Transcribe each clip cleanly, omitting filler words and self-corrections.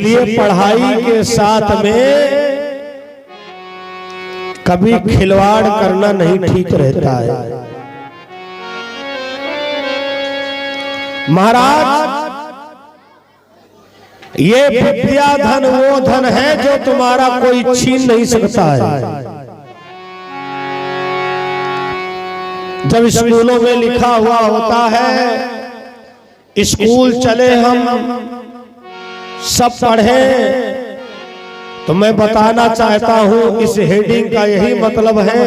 इसलिए पढ़ाई के साथ में कभी खिलवाड़ करना नहीं ठीक रहता है। महाराज, ये विद्या धन वो धन है जो तुम्हारा कोई छीन नहीं सकता है। जब स्कूलों में लिखा हुआ होता है, स्कूल चले हम सब पढ़े, तो मैं बताना चाहता हूं इस हेडिंग का यही मतलब है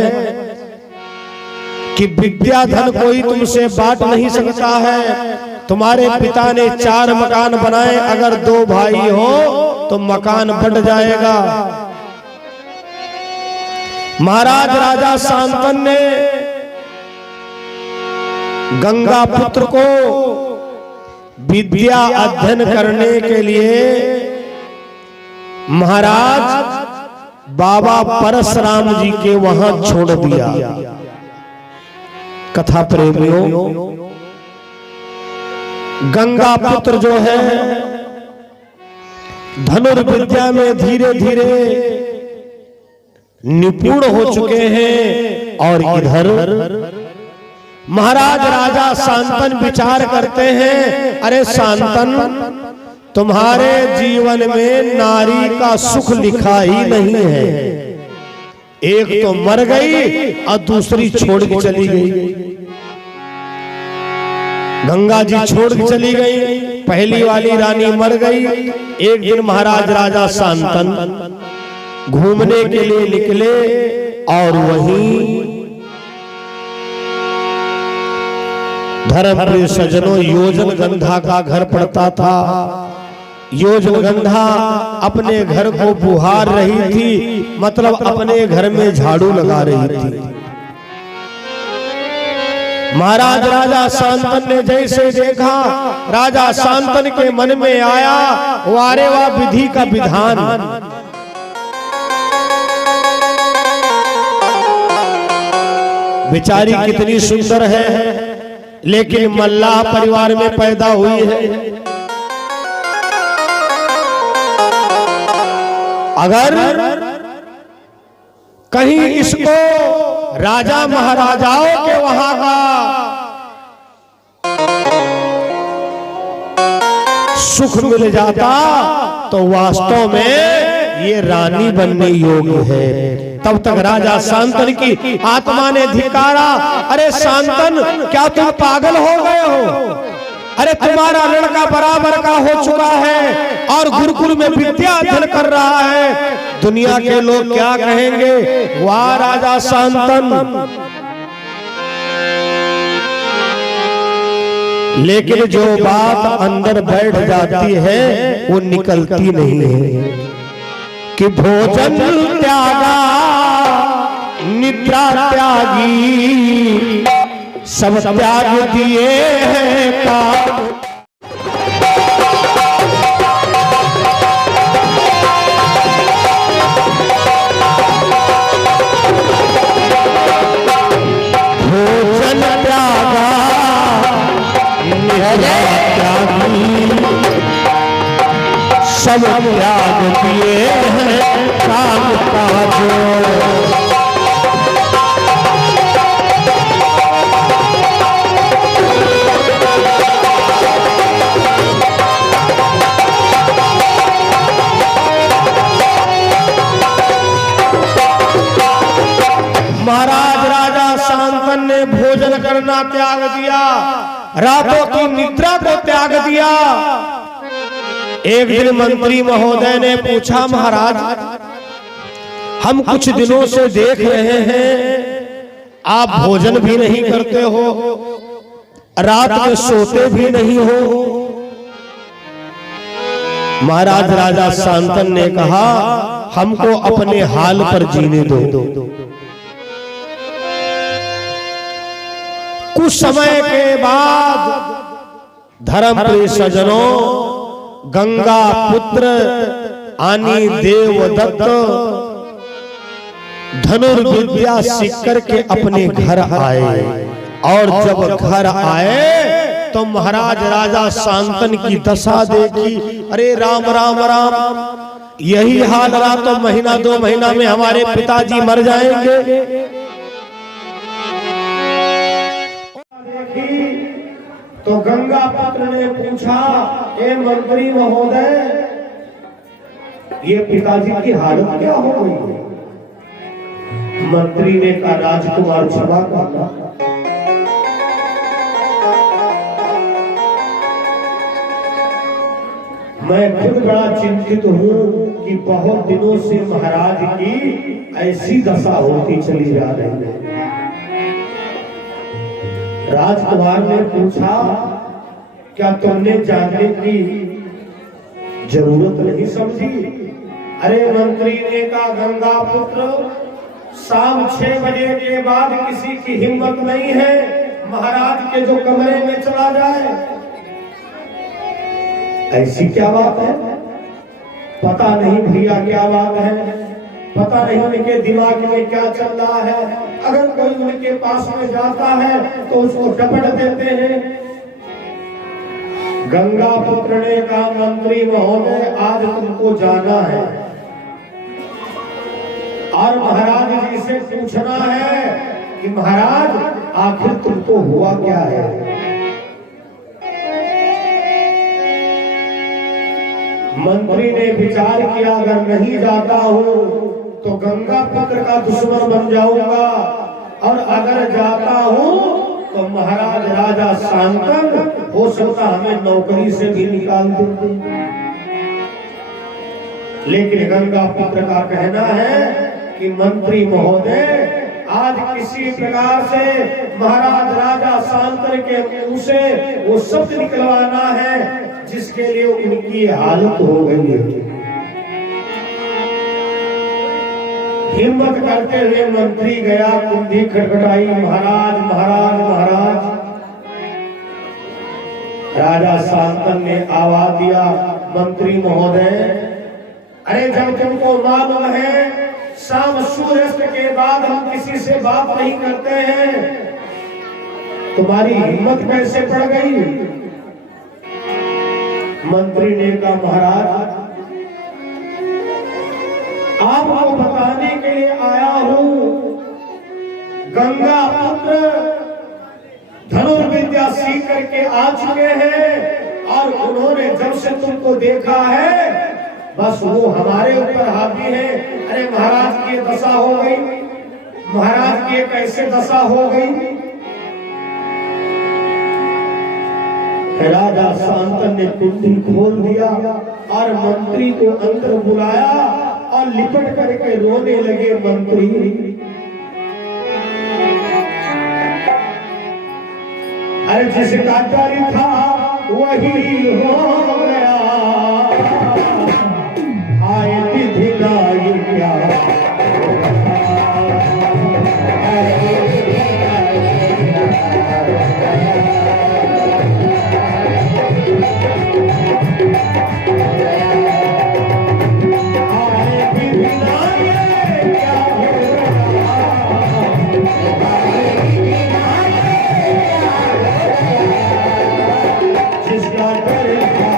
कि विद्या धन कोई तुमसे बांट नहीं सकता है। तुम्हारे पिता ने 4 मकान बनाए, अगर 2 भाई हो तो मकान बंट जाएगा। महाराज राजा शांतनु ने गंगा पुत्र को विद्या अध्ययन करने के लिए महाराज बाबा परशुराम जी के वहां छोड़ दिया। कथा प्रेमियों, गंगा पुत्र जो है धनुर्विद्या में धीरे धीरे निपुण हो चुके हैं। और इधर महाराज राजा शांतनु विचार करते हैं, अरे शांतनु, तुम्हारे जीवन में नारी का सुख लिखा ही नहीं है। एक तो मर गई और दूसरी छोड़ के चली गई। गंगा जी छोड़ के चली गई, पहली वाली रानी मर गई। एक दिन महाराज राजा शांतनु घूमने के लिए निकले और वहीं धर्मप्रिय सज्जनों, योजनगंधा का घर पड़ता था। योजनगंधा अपने घर को बुहार रही थी, मतलब अपने घर में झाड़ू लगा रही थी। महाराज राजा शांतनु ने जैसे देखा, राजा शांतनु के मन में आया, वारे वाह विधि का विधान। बेचारी कितनी सुंदर है, लेकिन मल्लाह परिवार में पैदा हुई है। अगर कहीं इसको राजा महाराजाओं के वहां का सुख मिल जाता तो वास्तव में ये रानी बनने योग्य है। तब तक राजा शांतनु की आत्मा ने धिक्कारा, अरे शांतनु, क्या तुम पागल हो गए हो? अरे तुम्हारा लड़का बराबर का हो चुका है और गुरुकुल में विद्या अध्ययन कर रहा है, दुनिया के लोग क्या कहेंगे? वाह राजा शांतनु। लेकिन जो बात अंदर बैठ जाती है वो निकलती नहीं है कि भोजन त्यागा निद्रा त्यागी सब त्याग दिए हैं काम। भोजन त्यागा निद्रा त्यागी सब त्याग दिए हैं काम काज। महाराज राजा शांतनु ने भोजन करना त्याग दिया, रातों की निद्रा को त्याग दिया। एक दिन मंत्री महोदय ने पूछा, महाराज, हम कुछ दिनों से देख रहे हैं आप भोजन भी नहीं करते हो, रात में सोते भी नहीं हो। महाराज राजा शांतनु ने कहा, हमको अपने हाल पर जीने दो। कुछ समय के बाद धर्मप्रिय सज्जनों, गंगा पुत्र आनी देवदत्त धनुर्विद्या सीख करके अपने घर आए। और जब घर आए तो महाराज राजा शांतन की दशा देखी। अरे राम राम राम, यही हाल रहा तो महीना 2 महीना में हमारे पिताजी मर जाएंगे। तो गंगापुत्र ने पूछा, ए मंत्री महोदय, ये पिताजी की हालत क्या हो गई? मंत्री ने कहा, राजकुमार क्षमा करना, मैं खुद बड़ा चिंतित हूँ कि बहुत दिनों से महाराज की ऐसी दशा होती चली जा रही है। राजकुमार ने पूछा, क्या तुमने जानने की जरूरत नहीं समझी? अरे मंत्री ने कहा, गंगा पुत्र, शाम 6 बजे के बाद किसी की हिम्मत नहीं है महाराज के जो कमरे में चला जाए। ऐसी क्या बात है? पता नहीं भैया क्या बात है, पता नहीं उनके दिमाग में क्या चल रहा है। अगर कोई उनके पास में जाता है तो उसको डपट देते हैं। गंगा पुत्र ने कहा, मंत्री महोदय, आज तुमको जाना है और महाराज जी से पूछना है कि महाराज आखिर तुमको हुआ क्या है। मंत्री ने विचार किया, अगर नहीं जाता हूं तो गंगा पुत्र का दुश्मन बन जाऊंगा, और अगर जाता हूं तो महाराज राजा शांतन हो सकता हमें नौकरी से भी निकाल दे। लेकिन गंगा पुत्र का कहना है कि मंत्री महोदय, आज किसी प्रकार से महाराज राजा शांतन के मुंह से वो शब्द निकलवाना है जिसके लिए उनकी हालत हो गई है। हिम्मत करते हुए मंत्री गया, कुंडी खटखटाई, महाराज महाराज महाराज। राजा शांतन ने आवाज दिया, मंत्री महोदय, अरे जब तुमको मालूम है शाम सूर्यास्त के बाद हम किसी से बात नहीं करते हैं, तुम्हारी हिम्मत कैसे पड़ गई? मंत्री ने कहा, महाराज आपको बताने के लिए आया हूं, गंगा पुत्र धनुर्विद्या सीख करके आ चुके हैं और उन्होंने जब से तुमको देखा है बस वो हमारे ऊपर हावी है। अरे महाराज की दशा हो गई, महाराज की कैसे दशा हो गई। राजा शांतन ने कुंडी खोल दिया और मंत्री को अंदर बुलाया और लिपट करके रोने लगे। मंत्री, अरे जिसका डर था वही हो गया, आए विधि लाई क्या। जिसका डर था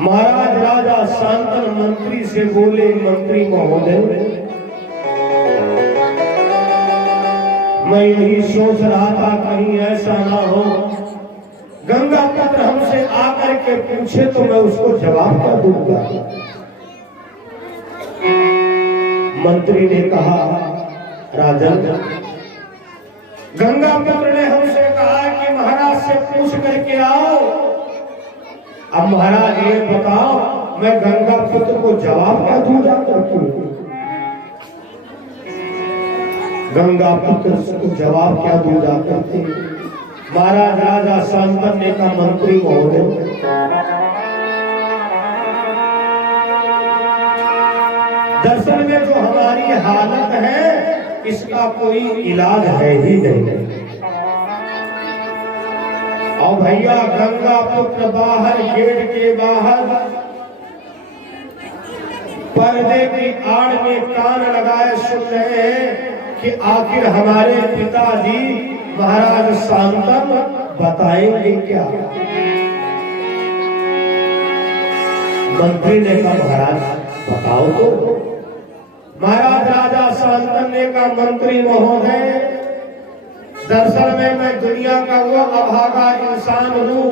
महाराज राजा शांतनु मंत्री से बोले, मंत्री महोदय, मैं यही सोच रहा था कहीं ऐसा ना हो गंगा पुत्र हमसे आकर के पूछे तो मैं उसको जवाब क्या दूंगा। मंत्री ने कहा, राजन, गंगा पुत्र ने हमसे कहा कि महाराज से पूछ करके आओ। अब महाराज ये बताओ, मैं गंगा पुत्र को जवाब क्या दूंगा करके? गंगा पुत्र को जवाब क्या दूंगा करते? महाराज राजा शांतनु ने कहा, मंत्री महोदय, दरअसल में जो हमारी हालत है इसका कोई इलाज है ही नहीं। और भैया गंगा पुत्र बाहर, गेट के बाहर पर्दे की आड़ में कान लगाए सुन रहे हैं कि आखिर हमारे पिताजी महाराज शांतनु बताएंगे क्या। मंत्री ने कहा, महाराज बताओ तो। महाराज राजा शांतनु ने कहा, मंत्री महोदय, दरअसल में मैं दुनिया का वो अभागा इंसान हूँ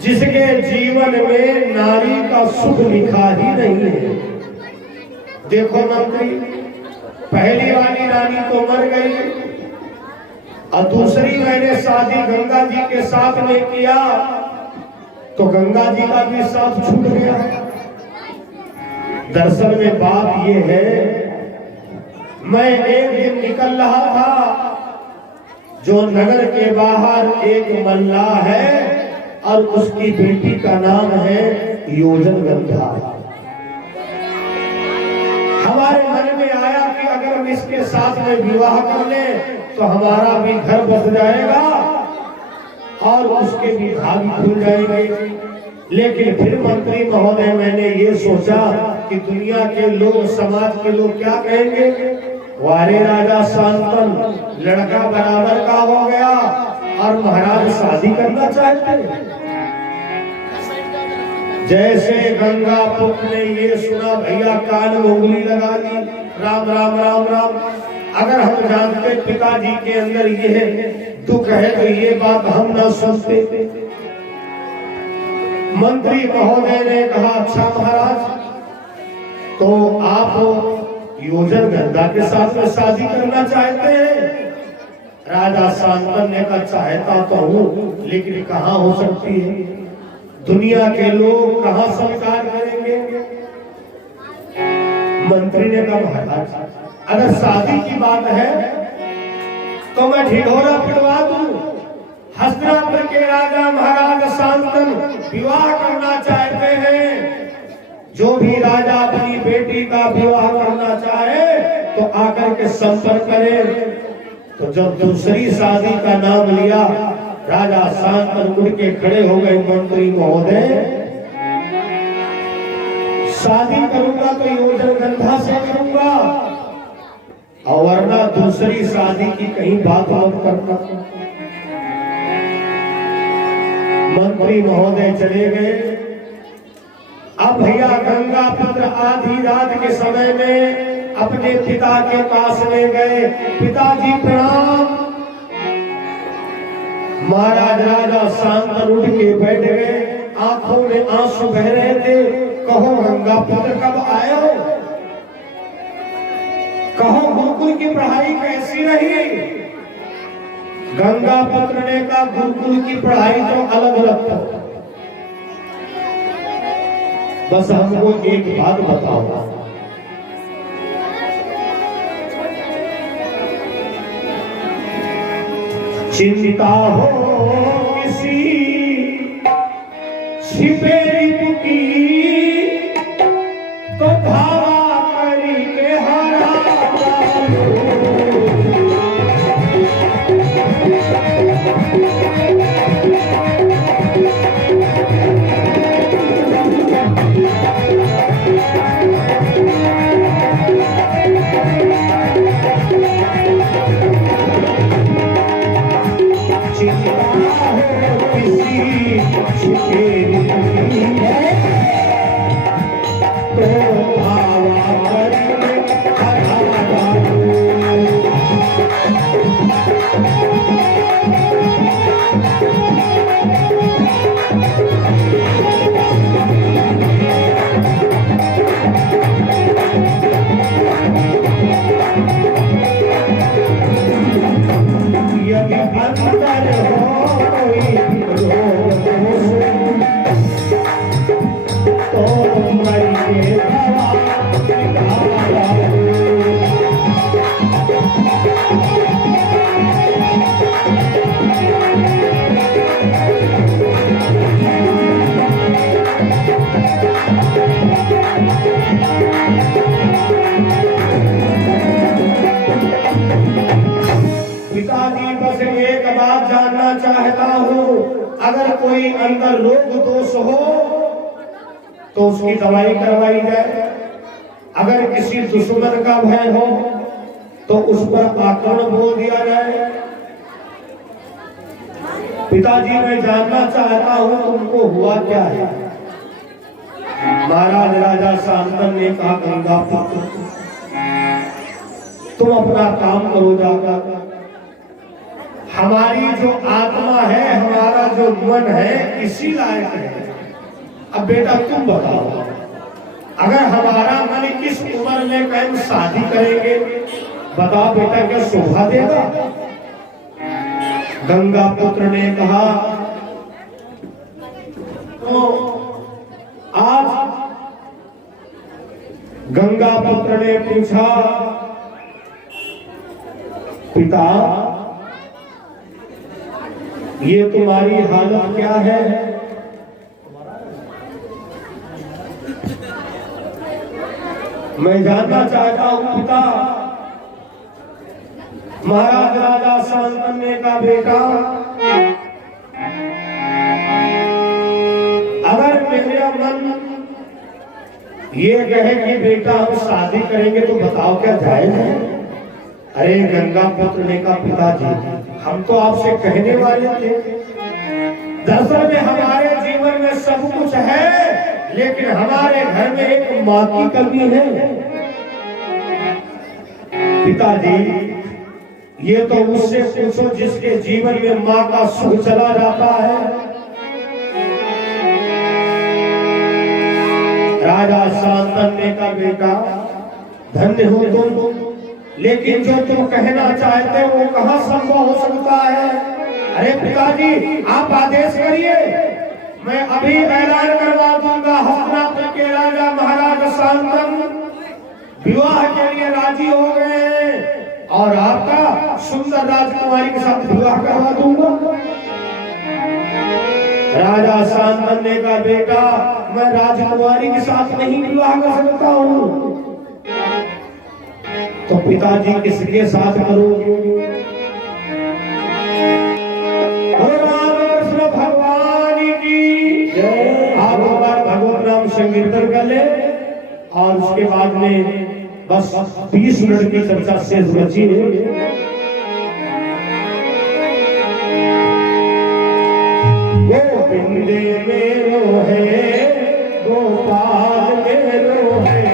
जिसके जीवन में नारी का सुख लिखा ही नहीं है। देखो मंत्री, पहली वाली रानी तो मर गई और दूसरी मैंने शादी गंगा जी के साथ में किया तो गंगा जी का भी साथ छूट गया। दरअसल में बात यह है, मैं एक दिन निकल रहा था, जो नगर के बाहर एक मल्लाह है और उसकी बेटी का नाम है योजनगंधा। हमारे मन में आया कि अगर हम इसके साथ में विवाह कर लें तो हमारा भी घर बस जाएगा और उसके भी भाग खुल जाएंगे। लेकिन फिर मंत्री महोदय, मैंने ये सोचा कि दुनिया के लोग, समाज के लोग क्या कहेंगे, वारे राजा शांतनु लड़का बराबर का हो गया और महाराज शादी करना चाहते हैं। जैसे गंगा पुत्र ने ये सुना, भैया कान में उंगली लगा दी, राम राम राम राम। अगर हम जानते पिताजी के अंदर ये दुख है तो ये बात हम ना सुनते। मंत्री महोदय ने कहा, अच्छा महाराज, तो आप योजनगंधा के साथ में शादी करना चाहते हैं? राजा शांतनु ने कहा, चाहता तो हूँ लेकिन कहाँ हो सकती है, दुनिया के लोग कहाँ स्वीकार करेंगे। मंत्री ने कहा, महाराज अगर शादी की बात है तो मैं ढिढोरा पिटवा दूं। हस्तिनापुर के राजा महाराज शांतनु विवाह करना चाहते हैं। जो भी राजा अपनी बेटी का विवाह करना चाहे तो आकर के संपर्क करे। तो जब दूसरी शादी का नाम लिया, राजा शांतनु मुड़ के खड़े हो गए, मंत्री महोदय, शादी करूंगा तो योजनगंधा से करूंगा और वरना दूसरी शादी की कहीं बात मत करना। मंत्री महोदय चले गए। अब भैया गंगा पुत्र आधी रात के समय में अपने पिता के पास ले गए, पिताजी प्रणाम। महाराज राजा शांतनु उठ के बैठ गए, आंखों में आंसू बह रहे थे। कहो गंगा पुत्र कब आए हो? कहो गुरुकुल की पढ़ाई कैसी रही? गंगा पुत्र ने कहा, गुरुकुल की पढ़ाई तो अलग अलग था, बस हमको एक बात बताओ, चिंता हो किसी छिपे रिपु की तो धावा करी के हरा किसी छिपे अगर कोई अंदर रोग दोष हो तो उसकी दवाई करवाई जाए, अगर किसी दुश्मन का भय हो तो उस पर आक्रमण बोल दिया जाए। पिताजी मैं जानना चाहता हूं तुमको हुआ क्या है। महाराज राजा शांतन ने कहा गंगा पुत्र तुम अपना काम करो जाकर, हमारी जो आत्मा है हमारा जो मन है इसी लायक है। अब बेटा तुम बताओ अगर हमारा मन इस उम्र में कहीं शादी करेंगे, बताओ बेटा क्या शोभा देगा। गंगा पुत्र ने कहा तो आज गंगा पुत्र ने पूछा पिता ये तुम्हारी हालत क्या है। मैं जानना चाहता हूं पिता। महाराज राजा शांतन ने कहा बेटा अगर मेरा मन ये कहे कि बेटा हम शादी करेंगे तो बताओ क्या जायज है। अरे गंगा पुत्र ने कहा पिताजी हम तो आपसे कहने वाले थे, दरअसल में हमारे जीवन में सब कुछ है लेकिन हमारे घर में एक माँ की कमी है। पिताजी ये तो उससे पूछो जिसके जीवन में माँ का सुख चला जाता है। राजा शांतन ने कहा बेटा धन्य हो तुम, लेकिन जो तुम कहना चाहते हो वो कहाँ संभव हो सकता है। अरे पिताजी आप आदेश करिए, मैं अभी ऐलान करवा दूंगा हस्तिनापुर के राजा महाराज शांतन विवाह के लिए राजी हो गए हैं और आपका सुंदर राजकुमारी के साथ विवाह करवा दूंगा। राजा शांतन ने कहा बेटा मैं राजकुमारी के साथ नहीं विवाह कर सकता हूँ। तो पिताजी किसके साथ करोगे। कृष्ण भगवान की आप हमारे भगवान नाम संकीर्तन कर ले और उसके बाद में बस 20 मिनट की चर्चा शेष बची है। गोविंद मेरो है गोपाल मेरो है,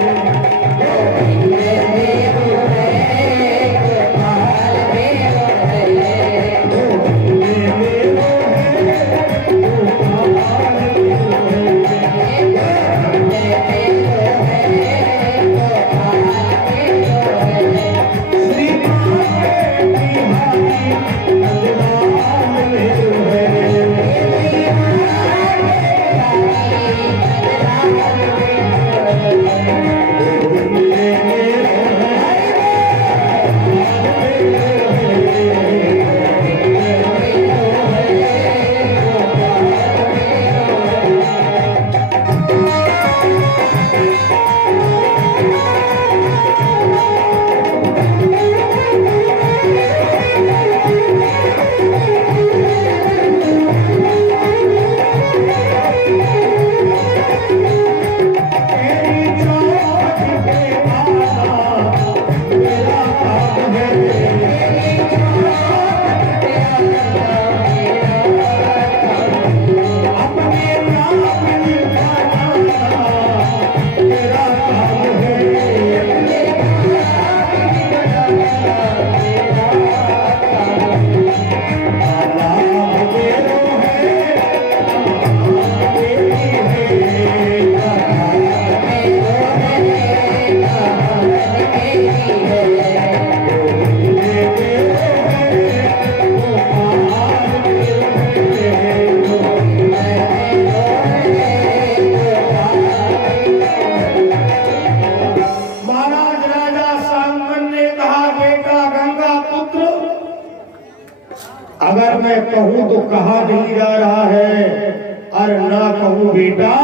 अगर मैं कहूं तो कहा नहीं जा रहा है और ना कहूं बेटा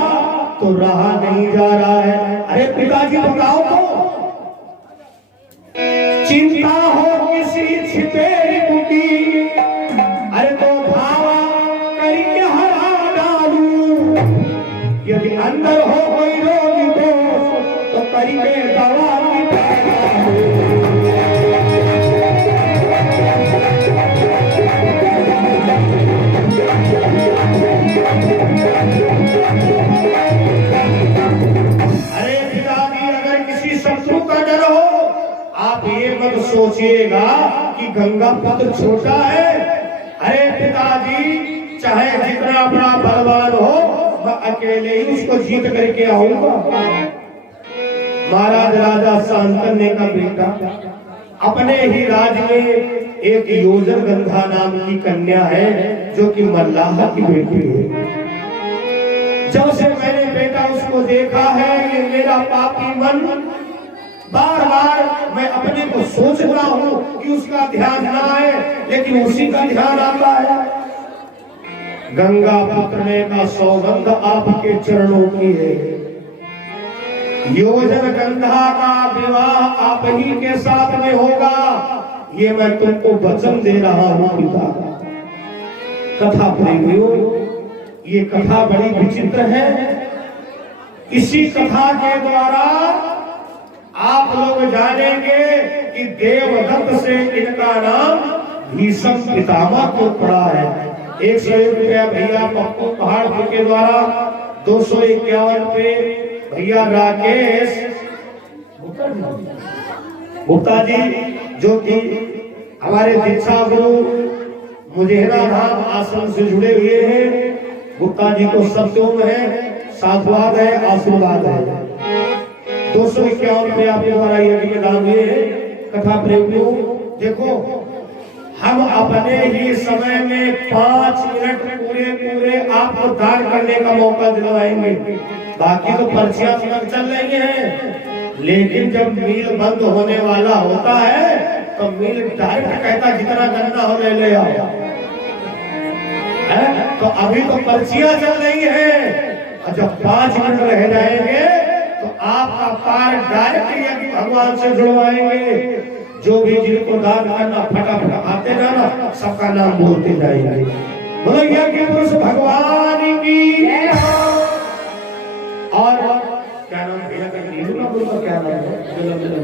तो रहा नहीं जा रहा है। अरे पिताजी बताओ तो चिंता हो किसी छिपे की, अरे तो भावा करके यदि अंदर हो कोई रोगी दोष तो करके दवा की अरे पिताजी, अगर किसी शत्रु का डर हो, आप ये मत सोचिएगा कि गंगा पुत्र छोटा है। अरे पिताजी, चाहे जितना बड़ा बलवान हो, मैं अकेले ही उसको जीत करके आऊंगा। महाराज राजा शांतनु का बेटा अपने ही राज्य में एक योजन गंधा नाम की कन्या है, जो कि मल्लाह की बेटी है। जब से मैंने बेटा उसको देखा है, ये मेरा पापी मन बार बार मैं अपने को सोचता हूँ कि उसका ध्यान ना आए, लेकिन उसी का ध्यान आता है। गंगा पुत्र का सौगंध आपके चरणों की है। योजन गंधा का विवाह आप ही के साथ में होगा, ये मैं तुमको वचन दे रहा हूँ पिता। कथा प्रेमियों, ये कथा बड़ी विचित्र है। इसी कथा के द्वारा आप लोग जानेंगे कि देवदत्त से इनका नाम भीष्म पितामह को पड़ा है। 101 रुपया भैया पप्पू पहाड़ के द्वारा, 251 पे भैया राकेश गुप्ता जी, जो कि हमारे दीक्षा गुरु मुजेहरा धाम आश्रम से जुड़े हुए हैं। गुप्ता जी को शब्दों में है, साधुवाद है, आशीर्वाद है। 251 पे आपके द्वारा यज्ञ के दान दिए हैं। कथा प्रेमियों, देखो, हम अपने ही समय में 5 मिनट पूरे आपको दान करने का मौका दिलवाएंगे। बाकी तो पर्चियां तक चल रही हैं, लेकिन जब मील बंद होने वाला होता है तो मील डायरेक्ट कहता जितना गन्ना हो ले आओ। तो अभी तो पर्चियां चल रही हैं, और जब 5 मिनट रह जाएंगे तो आपका पार डायरेक्ट यज्ञ भगवान से जुड़वाएंगे। जो भी जिनको दान करना फटाफट आते जाना, सबका नाम बोलते जाएंगे। बोलो यज्ञ पुरुष भगवान की। और क्या नाम भैया का, नीलू ना बोलता, क्या नाम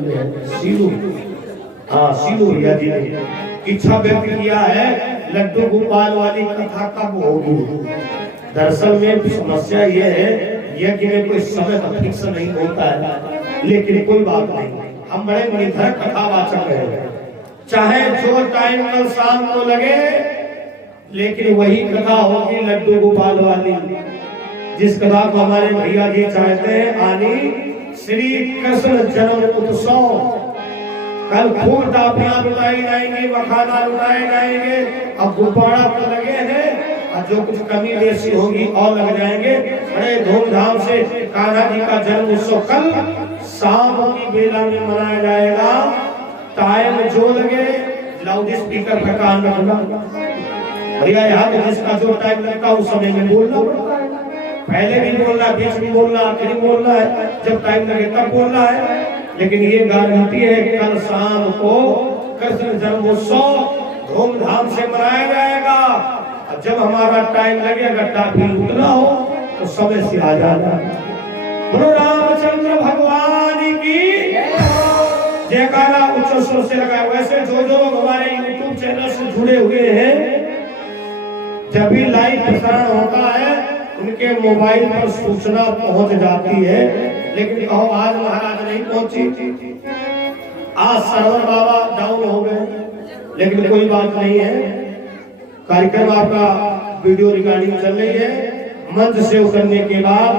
है, सीलू। हाँ, सीलू भैया जी ने इच्छा व्यक्त किया है लड्डू गोपाल वाली कथा कब होगी। दरअसल में समस्या ये है, यज्ञ में कोई समय का फिक्स नहीं होता है, लेकिन कोई बात नहीं, हम बड़े निधर कथावाचक हैं। चाहे जो टाइम कल शाम को लगे, लेकिन वही कथा होगी लड्डू गोपाल वाली, जिस कथा को हमारे भैया जी चाहते हैं आनी। श्री कृष्ण जन्म उत्सव कल खूब टापियां लुटाई जाएंगी, मखाना लुटाए जाएंगे। अब गुब्बारा तो लगे हैं, और जो कुछ कमी बेसी होगी और लग जाएंगे। बड़े धूमधाम से कान्हा जी का जन्म उत्सव कल शाम की बेला में मनाया जाएगा। टाइम जो लगे लाउड स्पीकर पर कान रखना भैया, यहाँ तो जिसका जो टाइम लगता है उस समय में बोलना पड़ता है। पहले भी बोलना, बीच में बोलना, आखिर बोलना है, जब टाइम लगे तब बोलना है। लेकिन ये गारंटी है कल शाम को कृष्ण जन्मोत्सव धूमधाम से मनाया जाएगा। और जब हमारा टाइम लगे, अगर टाइम उतना हो तो समय से आ जाना। बोलो रामचंद्र भगवान की जयकारा उच्च स्वर से लगाए। वैसे जो लोग हमारे YouTube चैनल से जुड़े हुए हैं, जब भी लाइव प्रसारण होता है उनके मोबाइल पर सूचना पहुंच जाती है, लेकिन कहो आज महाराज नहीं पहुंची, आज सर्वर बाबा डाउन हो गए, लेकिन कोई बात नहीं है। कार्यक्रम आपका वीडियो रिकॉर्डिंग चल रही है। मंच से उतरने के बाद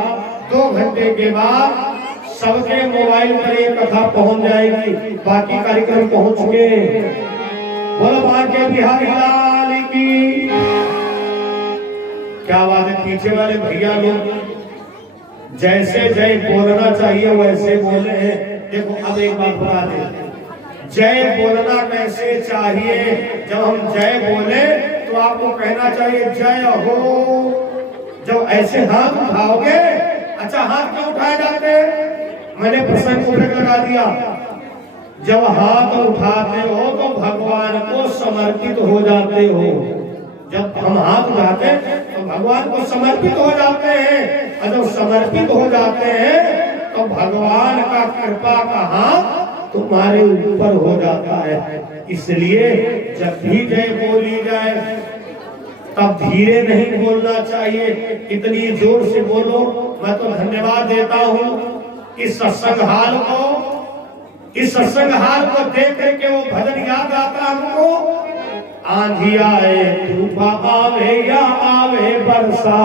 2 घंटे के बाद सबके मोबाइल पर एक कथा पहुंच जाएगी, बाकी कार्यक्रम पहुंच चुके। बोलो बांके बिहारी लाल की। क्या बात है, पीछे वाले भैया लोग जैसे जय बोलना चाहिए वैसे बोले हैं। देखो अब एक बात बता दें, जय बोलना कैसे चाहिए। जब हम जय बोले तो आपको कहना चाहिए जय हो। जब ऐसे हाथ उठाओगे, अच्छा हाथ क्यों उठाए जाते, मैंने प्रसंग उल्लेख लगा दिया। जब हाथ उठाते हो तो भगवान को समर्पित हो जाते हो। जब हम हाथ उठाते तो भगवान को समर्पित हो जाते हैं, और जब समर्पित हो जाते हैं तो भगवान का कृपा का हाथ तुम्हारे ऊपर हो जाता है। इसलिए जब भी जय बोली जाए तब धीरे नहीं बोलना चाहिए, इतनी जोर से बोलो। मैं तो धन्यवाद देता हूँ इस सत्संग हाल को, इस सत्संग हाल को देख करके वो भजन याद आता हमको, आंधी आए तूफान आवे या आवे बरसा।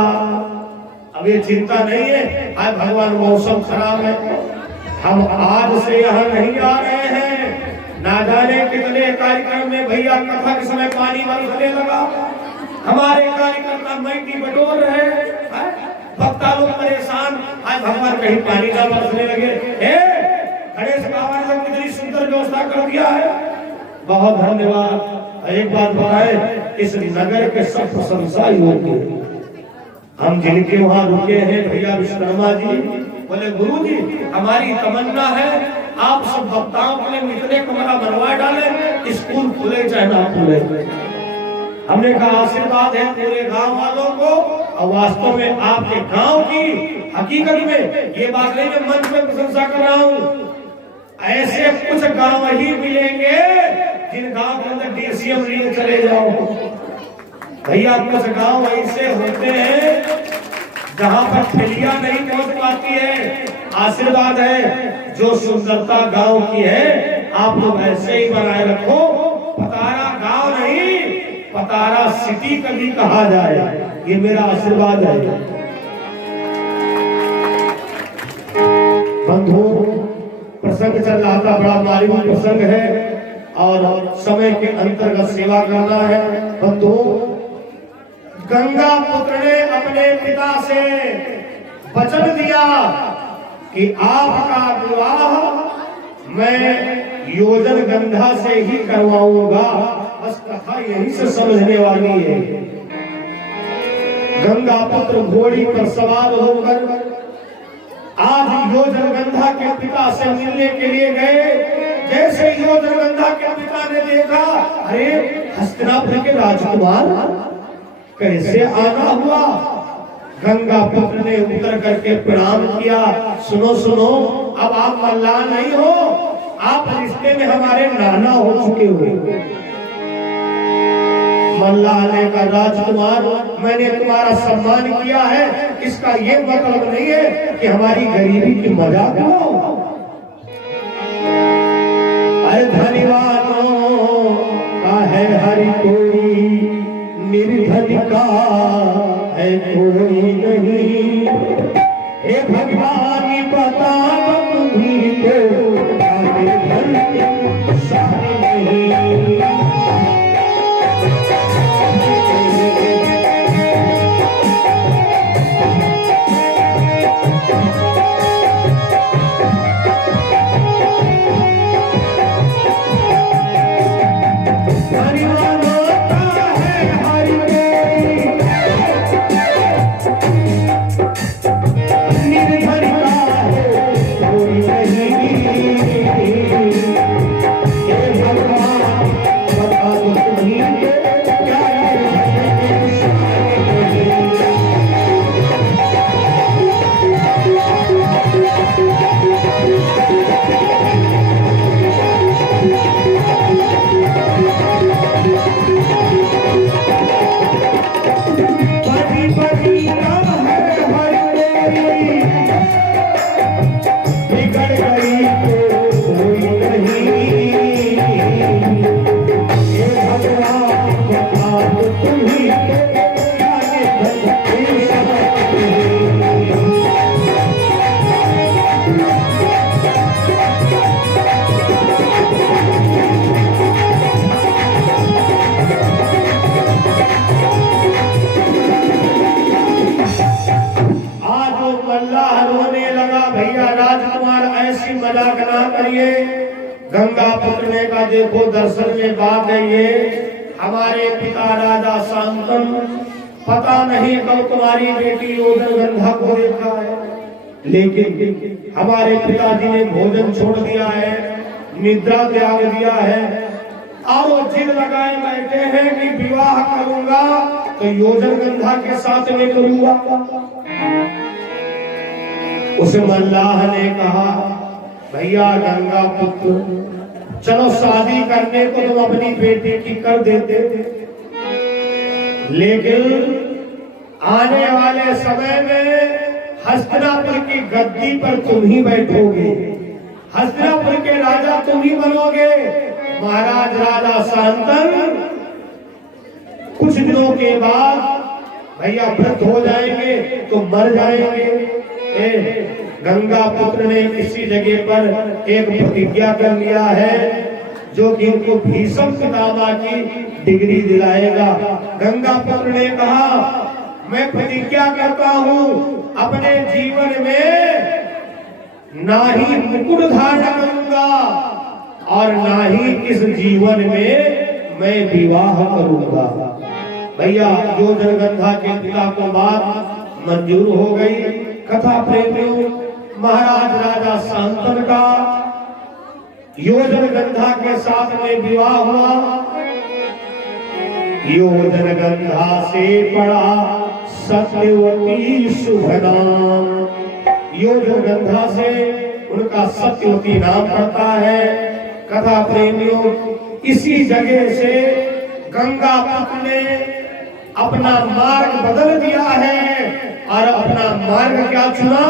अब ये चिंता नहीं है, आज भगवान मौसम खराब है, हम आज से यहाँ नहीं आ रहे हैं। ना जाने कितने कार्यक्रम में भैया कथा के समय पानी बरसने लगा, हमारे कार्यकर्ता मैटी बटोर रहे, भक्ता लोग परेशान, आज भगवान कहीं पानी ना बरसने लगे। गणेश बाबा ने तो कितनी सुंदर व्यवस्था कर दिया है, बहुत धन्यवाद। एक बात बताए, इस नगर के सब प्रशंसा योग्य, हम जिनके वहाँ रुके हैं भैया विश्वकर्मा जी बोले गुरु जी हमारी तमन्ना है आप सब भक्ताओं के लिए इतने कमरा बनवा डाले, स्कूल खुले चाहे ना खुले। हमने कहा आशीर्वाद है पूरे गांव वालों को, और वास्तव में आपके गांव की हकीकत में ये बात नहीं मैं मंच में प्रशंसा कर रहा हूँ, ऐसे कुछ गांव ही मिलेंगे जिन गांव के अंदर डीसीएम लिए चले जाओ भैया, कुछ गांव ऐसे होते हैं जहां पर ठेलिया नहीं पहुंच पाती है। आशीर्वाद है जो सुंदरता गांव की है आप लोग ऐसे ही बनाए रखो। पतारा गांव नहीं, पतारा सिटी कभी कहा जाए, ये मेरा आशीर्वाद है। बंधु प्रसंग चल रहा था, बड़ा मालूम प्रसंग है और समय के अंतर्गत सेवा करना है। बंधु गंगा पुत्र ने अपने पिता से वचन दिया कि आपका विवाह मैं योजन गंधा से ही करवाऊंगा। बस कथा यही से समझने वाली है। गंगा पुत्र घोड़ी पर सवार होकर आज योजन गंधा के पिता से मिलने के लिए गए। जैसे योजन गंधा के पिता ने देखा, अरे हस्तिनापुर के राजकुमार कैसे आना हुआ। गंगा पुत्र ने उतर करके प्रणाम किया, सुनो सुनो अब आप मल्लाह नहीं हो, आप रिश्ते में हमारे नाना हो चुके हो। मल्लाह ने कहा राजकुमार मैंने तुम्हारा सम्मान किया है, इसका ये मतलब नहीं है कि हमारी गरीबी की मजाक उड़ाओ। अरे धनवानों का है हरि कोई, निर्धन का है कोई नहीं। हे भगवान बता तुम्ही को निर्धन सारे नहीं। गंगा पुत्र ने कहा देखो दरअसल में बात है ये, हमारे पिता राजा शांतन पता नहीं कब तुम्हारी बेटी योजन गंधा को देखा है, लेकिन हमारे पिताजी ने भोजन छोड़ दिया है, निद्रा त्याग दिया है और वो जिद लगाए बैठे हैं कि विवाह करूंगा तो योजन गंधा के साथ में करूंगा। उस मल्लाह ने कहा भैया गंगा पुत्र, चलो शादी करने को तुम अपनी बेटी की कर देते, लेकिन आने वाले समय में हस्तिनापुर की गद्दी पर तुम ही बैठोगे, हस्तिनापुर के राजा तुम ही बनोगे। महाराज राजा शांतनु कुछ दिनों के बाद भैया वृद्ध हो जाएंगे तो मर जाएंगे। गंगा पुत्र ने किसी जगह पर एक प्रतिज्ञा कर लिया है जो कि उनको भीष्म पितामह की डिग्री दिलाएगा। गंगा पुत्र ने कहा मैं प्रतिज्ञा करता हूं अपने जीवन में ना ही मुकुट धारण करूंगा और ना ही इस जीवन में मैं विवाह करूंगा। भैया योजन गंधा के पिता को बात मंजूर हो गई। कथा प्रेमियों, महाराज राजा शांतनु का योजन गंधा के साथ में विवाह हुआ। योजन गंधा से पड़ा सत्यवती शुभ नाम, योजन गंधा से उनका सत्यवती नाम पड़ता है। कथा प्रेमियों, इसी जगह से गंगा पुत्र ने अपना मार्ग बदल दिया है और अपना मार्ग क्या चुना?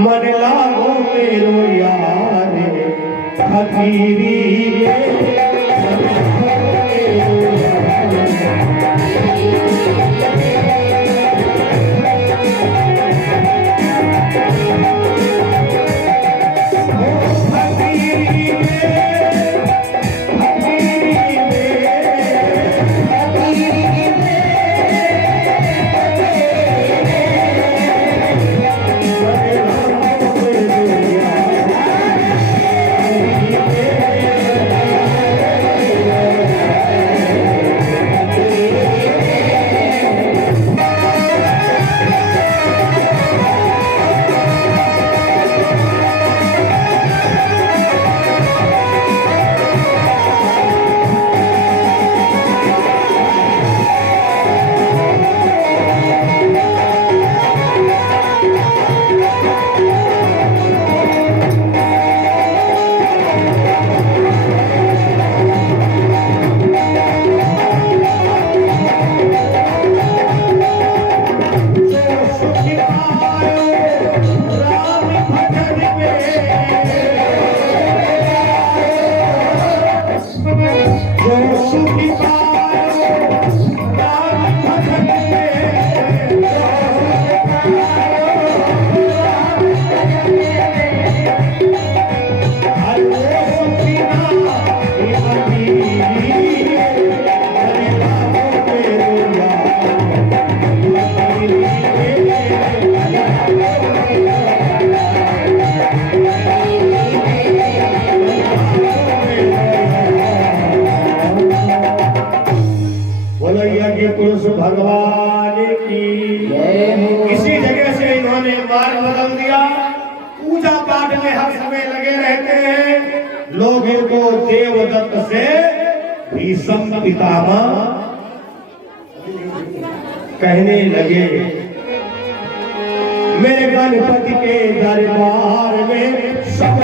मन लागो मेरो यार फकीरी भगवान की। इसी जगह से इन्होंने मार्ग बदल दिया। पूजा पाठ में हर समय लगे रहते हैं। लोग इनको देवदत्त से भीष्म पितामह कहने लगे। मेरे गणपति के दरबार में सब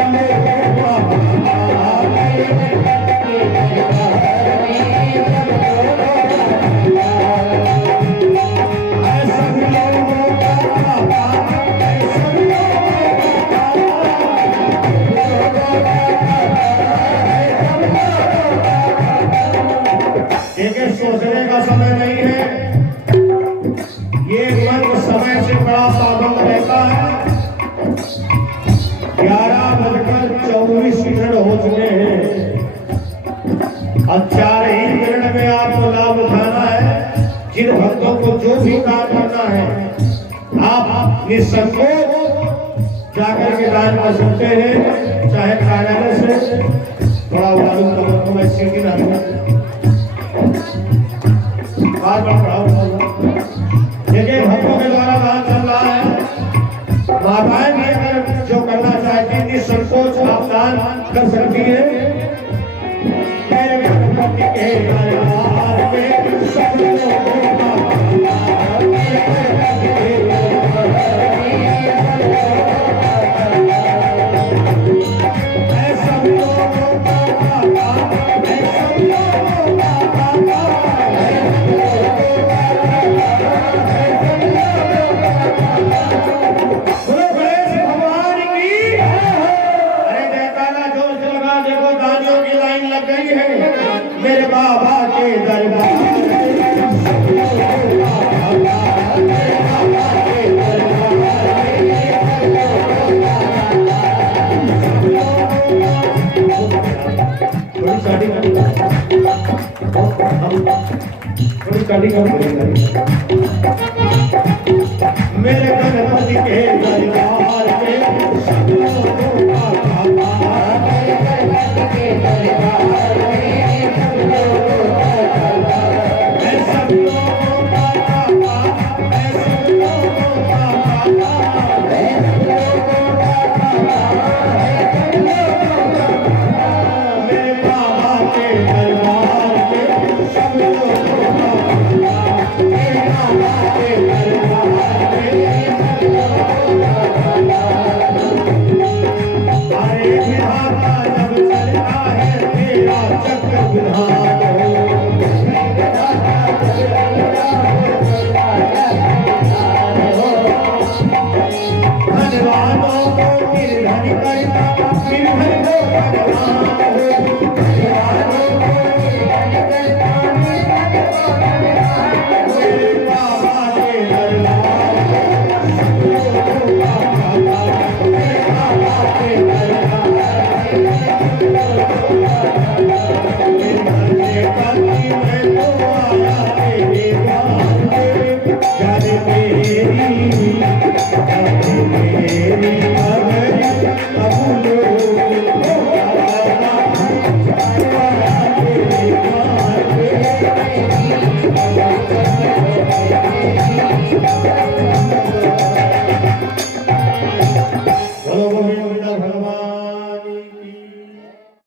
सोचने का समय नहीं है। ये मन समय से बड़ा पाबंद रहता है। 11:24 हो चुके हैं। अब 4 ही मिनट में आपको लाभ उठाना है। जिन भक्तों को जो भी दान करना है आप निसंकोच जाकर के दान कर सकते हैं, चाहे कार्यालय से बड़ा वालू तो मैं सीधी ना देखिए भक्तों के द्वारा दान चल रहा है। माताएं भी अगर जो करना चाहती हैं निसंकोच आप दान कर सकती है। मेरे गणपति के दरबार में सब लोगों का काबा, मेरे गणपति के दरबार में सब लोगों का काबा, मैं सब लोगों का काबा, मैं सब लोगों का काबा, मैं सब लोगों का काबा, मैं सब लोगों का काबा, मेरे बाबा के दरबार में सब लोगों का काबा, मेरे बाबा के दरबार में सब लोगों का काबा। अरे विधाता जब चलता है तेरा चक्र विधान हो, धनवानों को निर्धन करता, निर्धन को धनवान हो, धनवानों को निर्धन करता, निर्धन को धनवान हो। मेरे बाबा के दरबार में सब लोगों का काबा, मेरे बाबा के दरबार में सब लोगों का काबा, मेरे गणपति मैं तो आया तेरे द्वार पे, जाने मेरी